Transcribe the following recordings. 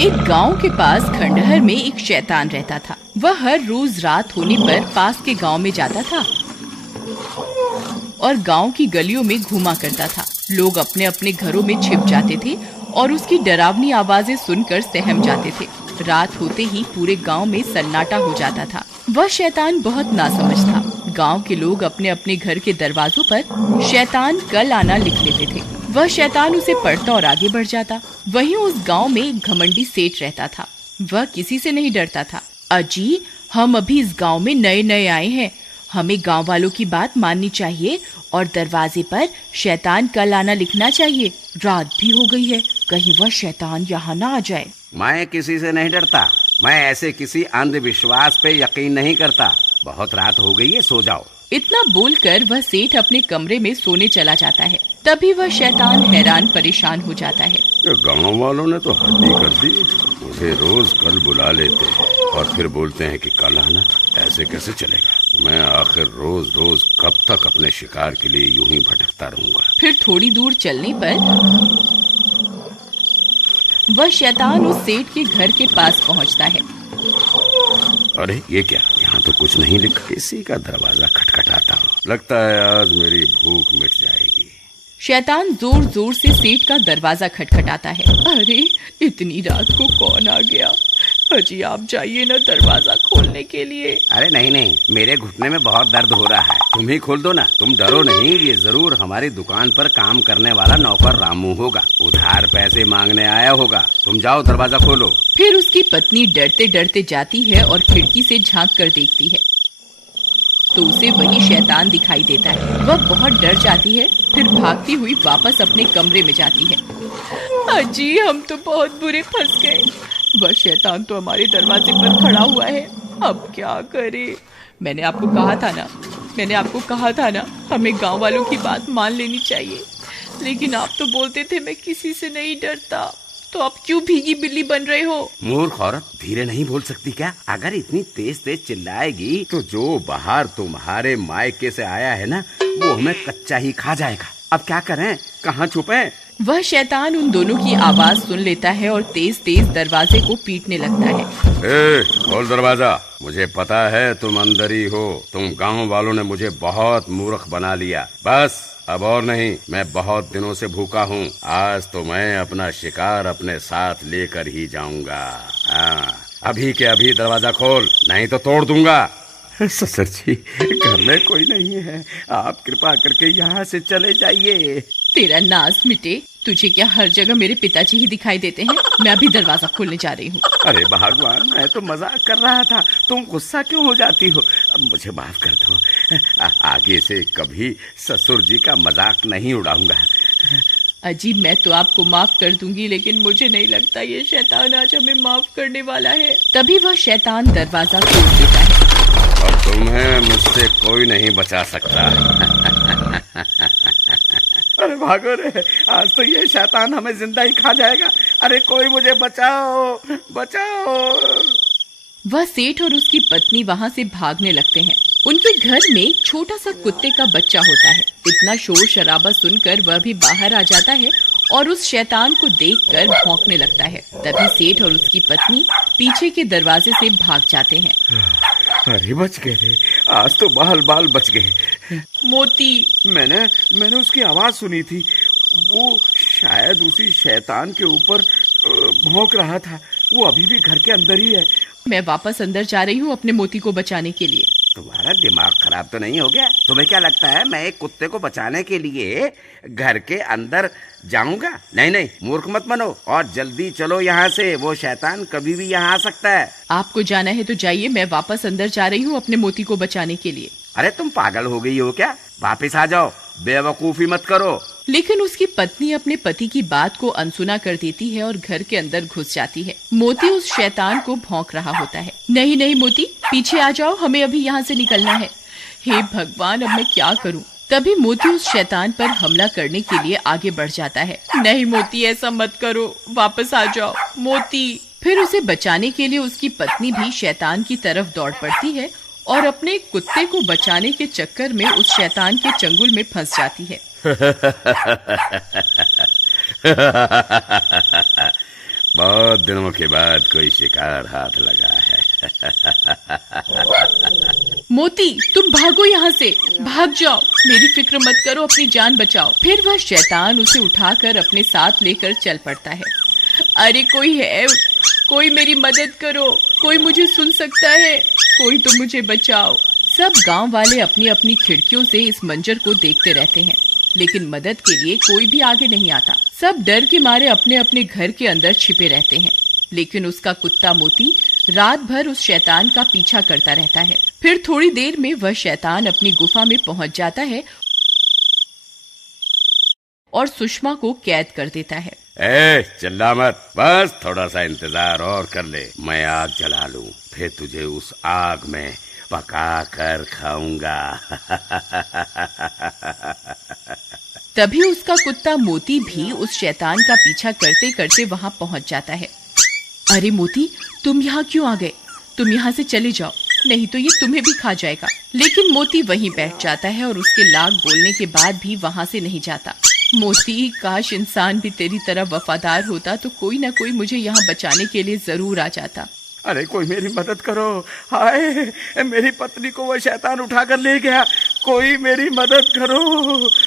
एक गांव के पास खंडहर में एक शैतान रहता था। वह हर रोज रात होने पर पास के गांव में जाता था और गांव की गलियों में घूमा करता था। लोग अपने अपने घरों में छिप जाते थे और उसकी डरावनी आवाजें सुनकर सहम जाते थे। रात होते ही पूरे गांव में सन्नाटा हो जाता था। वह शैतान बहुत नासमझ था। गांव के लोग अपने अपने घर के दरवाजों पर शैतान कल आना लिख लेते थे। वह शैतान उसे पढ़ता और आगे बढ़ जाता। वहीं उस गांव में एक घमंडी सेठ रहता था। वह किसी से नहीं डरता था। अजी, हम अभी इस गांव में नए नए आए हैं, हमें गांव वालों की बात माननी चाहिए और दरवाजे पर शैतान कल आना लिखना चाहिए। रात भी हो गई है, कहीं वह शैतान यहाँ ना आ जाए। मैं किसी से नहीं डरता। मैं ऐसे किसी अंधविश्वास पे यकीन नहीं करता। बहुत रात हो गई है, सो जाओ। इतना बोलकर वह सेठ अपने कमरे में सोने चला जाता है। तभी वह शैतान हैरान परेशान हो जाता है। गांव वालों ने तो हद ही कर दी। मुझे रोज कल बुला लेते हैं और फिर बोलते हैं कि कल आना। ऐसे कैसे चलेगा? मैं आखिर रोज रोज कब तक अपने शिकार के लिए यूं ही भटकता रहूंगा। फिर थोड़ी दूर चलने पर वह शैतान उस सेठ के घर के पास पहुंचता है। अरे ये क्या, यहाँ तो कुछ नहीं लिखा। किसी का दरवाजा खटखटाता हूँ। लगता है आज मेरी भूख मिट जाएगी। शैतान जोर जोर से सेठ का दरवाजा खटखटाता है। अरे, इतनी रात को कौन आ गया? अजी, आप जाइए ना दरवाजा खोलने के लिए। अरे नहीं, मेरे घुटने में बहुत दर्द हो रहा है। तुम ही खोल दो ना। तुम डरो नहीं, ये जरूर हमारी दुकान पर काम करने वाला नौकर रामू होगा। उधार पैसे मांगने आया होगा। तुम जाओ, दरवाजा खोलो। फिर उसकी पत्नी डरते डरते जाती है और खिड़की से झांक कर देखती है तो उसे वही शैतान दिखाई देता है। वह बहुत डर जाती है, फिर भागती हुई वापस अपने कमरे में जाती है। अजी, हम तो बहुत बुरे फंस गए। वह शैतान तो हमारे दरवाजे पर खड़ा हुआ है। अब क्या करें? मैंने आपको कहा था ना, हमें गांव वालों की बात मान लेनी चाहिए। लेकिन आप तो बोलते थे मैं किसी से नहीं डरता, तो आप क्यों भीगी बिल्ली बन रहे हो? मूर्ख औरत, धीरे नहीं बोल सकती क्या? अगर इतनी तेज तेज चिल्लाएगी तो जो बाहर तुम्हारे मायके से आया है ना, वो हमें कच्चा ही खा जाएगा। अब क्या करें? कहाँ छुपें? वह शैतान उन दोनों की आवाज सुन लेता है और तेज तेज दरवाजे को पीटने लगता है। खोल दरवाजा। मुझे पता है तुम अंदर ही हो। तुम गांव वालों ने मुझे बहुत मूर्ख बना लिया। बस अब और नहीं। मैं बहुत दिनों से भूखा हूँ। आज तो मैं अपना शिकार अपने साथ लेकर ही जाऊंगा। हाँ, अभी के अभी दरवाजा खोल, नहीं तो तोड़ दूंगा। ससुर जी, घर में कोई नहीं है। आप कृपा करके यहाँ से चले जाइए। तेरा नाज मिटे। तुझे क्या हर जगह मेरे पिताजी ही दिखाई देते हैं? मैं अभी दरवाजा खोलने जा रही हूँ। अरे भगवान, मैं तो मजाक कर रहा था। तुम गुस्सा क्यों हो जाती हो? मुझे माफ कर दो। आगे से कभी ससुर जी का मजाक नहीं उड़ाऊंगा। अजी, मैं तो आपको माफ कर दूंगी, लेकिन मुझे नहीं लगता ये शैतान आज हमें माफ करने वाला है। तभी वह शैतान दरवाजा तोड़ देता है। अब तुम्हें मुझसे कोई नहीं बचा सकता। अरे भागो रे, आज तो ये शैतान हमें जिंदा ही खा जाएगा। अरे कोई मुझे बचाओ, बचाओ। वह सेठ और उसकी पत्नी वहाँ से भागने लगते हैं। उनके घर में छोटा सा कुत्ते का बच्चा होता है। इतना शोर शराबा सुनकर वह भी बाहर आ जाता है और उस शैतान को देखकर भौंकने लगता है। तभी सेठ और उसकी पत्नी पीछे के दरवाजे से भाग जाते हैं। अरे बच गए रे, आज तो बाल बाल बच गए। मोती, मैंने उसकी आवाज सुनी थी। वो शायद उसी शैतान के ऊपर भौंक रहा था। वो अभी भी घर के अंदर ही है। मैं वापस अंदर जा रही हूँ अपने मोती को बचाने के लिए। तुम्हारा दिमाग खराब तो नहीं हो गया? तुम्हें क्या लगता है मैं एक कुत्ते को बचाने के लिए घर के अंदर जाऊंगा? नहीं, मूर्ख मत बनो और जल्दी चलो यहाँ से। वो शैतान कभी भी यहाँ आ सकता है। आपको जाना है तो जाइए, मैं वापस अंदर जा रही हूँ अपने मोती को बचाने के लिए। अरे तुम पागल हो गई हो क्या? वापस आ जाओ, बेवकूफी मत करो। लेकिन उसकी पत्नी अपने पति की बात को अनसुना कर देती है और घर के अंदर घुस जाती है। मोती उस शैतान को भौंक रहा होता है। नहीं मोती, पीछे आ जाओ, हमें अभी यहाँ से निकलना है। हे भगवान, अब मैं क्या करूँ? तभी मोती उस शैतान पर हमला करने के लिए आगे बढ़ जाता है। नहीं मोती, ऐसा मत करो, वापस आ जाओ मोती। फिर उसे बचाने के लिए उसकी पत्नी भी शैतान की तरफ दौड़ पड़ती है और अपने कुत्ते को बचाने के चक्कर में उस शैतान के चंगुल में फंस जाती है। बहुत दिनों के बाद कोई शिकार हाथ लगा है। मोती, तुम भागो यहाँ से, भाग जाओ, मेरी फिक्र मत करो, अपनी जान बचाओ। फिर वह शैतान उसे उठाकर अपने साथ लेकर चल पड़ता है। अरे कोई है, कोई मेरी मदद करो, कोई मुझे सुन सकता है, कोई तो मुझे बचाओ। सब गांव वाले अपनी अपनी खिड़कियों से इस मंजर को देखते रहते हैं, लेकिन मदद के लिए कोई भी आगे नहीं आता। सब डर के मारे अपने अपने घर के अंदर छिपे रहते हैं। लेकिन उसका कुत्ता मोती रात भर उस शैतान का पीछा करता रहता है। फिर थोड़ी देर में वह शैतान अपनी गुफा में पहुंच जाता है और सुषमा को कैद कर देता है। चिल्ला मत, बस थोड़ा सा इंतजार और कर ले। मैं आग जला लूं, फिर तुझे उस आग में पका कर खाऊंगा। तभी उसका कुत्ता मोती भी उस शैतान का पीछा करते करते वहां पहुंच जाता है। अरे मोती, तुम यहाँ क्यों आ गए? तुम यहाँ से चले जाओ, नहीं तो ये तुम्हें भी खा जाएगा। लेकिन मोती वहीं बैठ जाता है और उसके लाख बोलने के बाद भी वहां से नहीं जाता। मोती, काश इंसान भी तेरी तरह वफादार होता तो कोई ना कोई मुझे यहाँ बचाने के लिए जरूर आ जाता। अरे कोई मेरी मदद करो, हाय मेरी पत्नी को वो शैतान उठा कर ले गया, कोई मेरी मदद करो।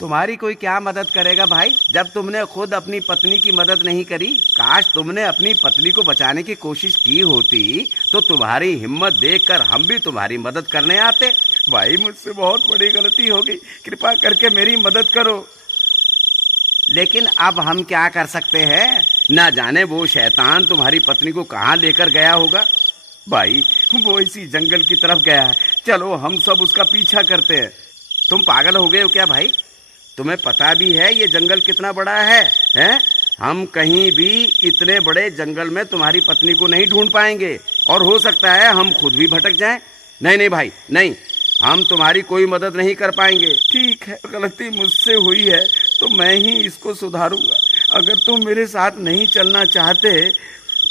तुम्हारी कोई क्या मदद करेगा भाई, जब तुमने खुद अपनी पत्नी की मदद नहीं करी। काश तुमने अपनी पत्नी को बचाने की कोशिश की होती तो तुम्हारी हिम्मत देखकर हम भी तुम्हारी मदद करने आते। भाई मुझसे बहुत बड़ी गलती हो गई, कृपा करके मेरी मदद करो। लेकिन अब हम क्या कर सकते हैं, ना जाने वो शैतान तुम्हारी पत्नी को कहाँ लेकर गया होगा। भाई वो इसी जंगल की तरफ गया है, चलो हम सब उसका पीछा करते हैं। तुम पागल हो गए हो क्या भाई? तुम्हें पता भी है ये जंगल कितना बड़ा है, हैं? हम कहीं भी इतने बड़े जंगल में तुम्हारी पत्नी को नहीं ढूंढ पाएंगे और हो सकता है हम खुद भी भटक जाएं। नहीं नहीं भाई नहीं, हम तुम्हारी कोई मदद नहीं कर पाएंगे। ठीक है, गलती मुझसे हुई है तो मैं ही इसको सुधारूंगा। अगर तुम मेरे साथ नहीं चलना चाहते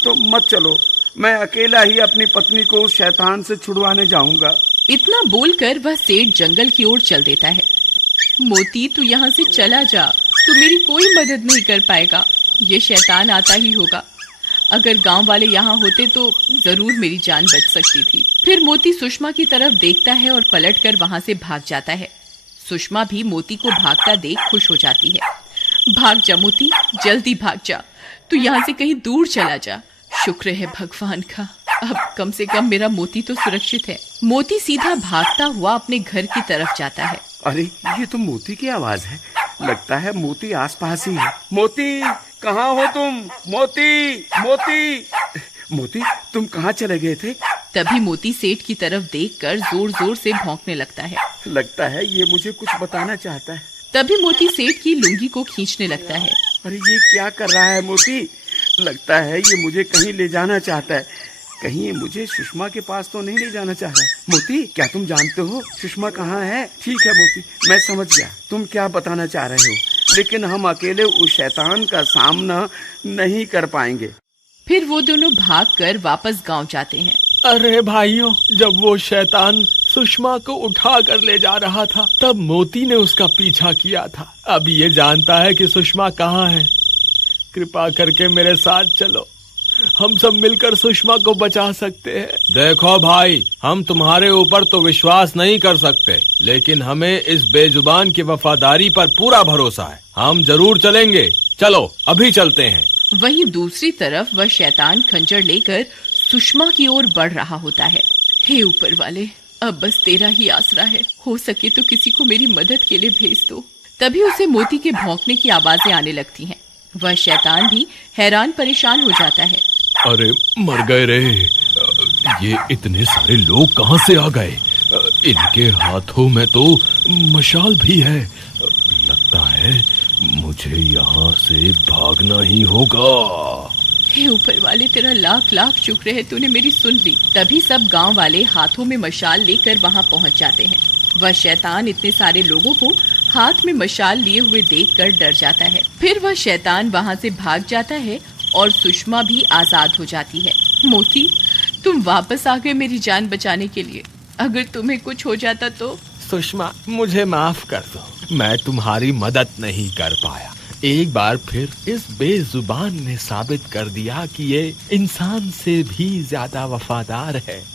तो मत चलो, मैं अकेला ही अपनी पत्नी को उस शैतान से छुड़वाने जाऊंगा। इतना बोलकर वह सेठ जंगल की ओर चल देता है। मोती, तू यहाँ से चला जा, तू मेरी कोई मदद नहीं कर पाएगा, ये शैतान आता ही होगा। अगर गांव वाले यहाँ होते तो जरूर मेरी जान बच सकती थी। फिर मोती सुषमा की तरफ देखता है और पलटकर वहां से भाग जाता है। सुषमा भी मोती को भागता देख खुश हो जाती है। भाग जा मोती, जल्दी भाग जा, तू यहाँ से कहीं दूर चला जा। शुक्र है भगवान का, अब कम से कम मेरा मोती तो सुरक्षित है। मोती सीधा भागता हुआ अपने घर की तरफ जाता है। अरे ये तो मोती की आवाज है, लगता है मोती आसपास ही है। मोती, कहाँ हो तुम? मोती, मोती, मोती, तुम कहाँ चले गए थे? तभी मोती सेठ की तरफ देखकर जोर जोर से भौंकने लगता है। लगता है ये मुझे कुछ बताना चाहता है। तभी मोती सेठ की लुंगी को खींचने लगता है। अरे ये क्या कर रहा है मोती? लगता है ये मुझे कहीं ले जाना चाहता है। कहीं ये मुझे सुषमा के पास तो नहीं ले जाना चाह रहा। मोती, क्या तुम जानते हो सुषमा कहाँ है? ठीक है मोती, मैं समझ गया तुम क्या बताना चाह रहे हो, लेकिन हम अकेले उस शैतान का सामना नहीं कर पाएंगे। फिर वो दोनों भागकर वापस गांव जाते हैं। अरे भाइयों, जब वो शैतान सुषमा को उठा कर ले जा रहा था तब मोती ने उसका पीछा किया था। अब ये जानता है कि सुषमा कहाँ है। कृपा करके मेरे साथ चलो, हम सब मिलकर सुषमा को बचा सकते हैं। देखो भाई, हम तुम्हारे ऊपर तो विश्वास नहीं कर सकते, लेकिन हमें इस बेजुबान की वफादारी पर पूरा भरोसा है। हम जरूर चलेंगे, चलो अभी चलते हैं। वहीं दूसरी तरफ वह शैतान खंजर लेकर सुषमा की ओर बढ़ रहा होता है। हे ऊपर वाले, अब बस तेरा ही आसरा है, हो सके तो किसी को मेरी मदद के लिए भेज दो। तभी उसे मोती के भौंकने की आवाजें आने लगती हैं। वह शैतान भी हैरान परेशान हो जाता है। अरे मर गए रे, ये इतने सारे लोग कहाँ से आ गए? इनके हाथों में तो मशाल भी है। लगता है मुझे यहाँ से भागना ही होगा। हे ऊपर वाले, तेरा लाख लाख शुक्र है, तूने मेरी सुन ली। तभी सब गांव वाले हाथों में मशाल लेकर वहां पहुंच जाते हैं। वह शैतान इतने सारे लोगों को हाथ में मशाल लिए हुए देखकर डर जाता है। फिर वह शैतान वहां से भाग जाता है और सुषमा भी आजाद हो जाती है। मोती, तुम वापस आ गए मेरी जान बचाने के लिए। अगर तुम्हें कुछ हो जाता तो? सुषमा, मुझे माफ कर दो, मैं तुम्हारी मदद नहीं कर पाया, एक बार फिर इस बेजुबान ने साबित कर दिया कि ये इंसान से भी ज्यादा वफादार है।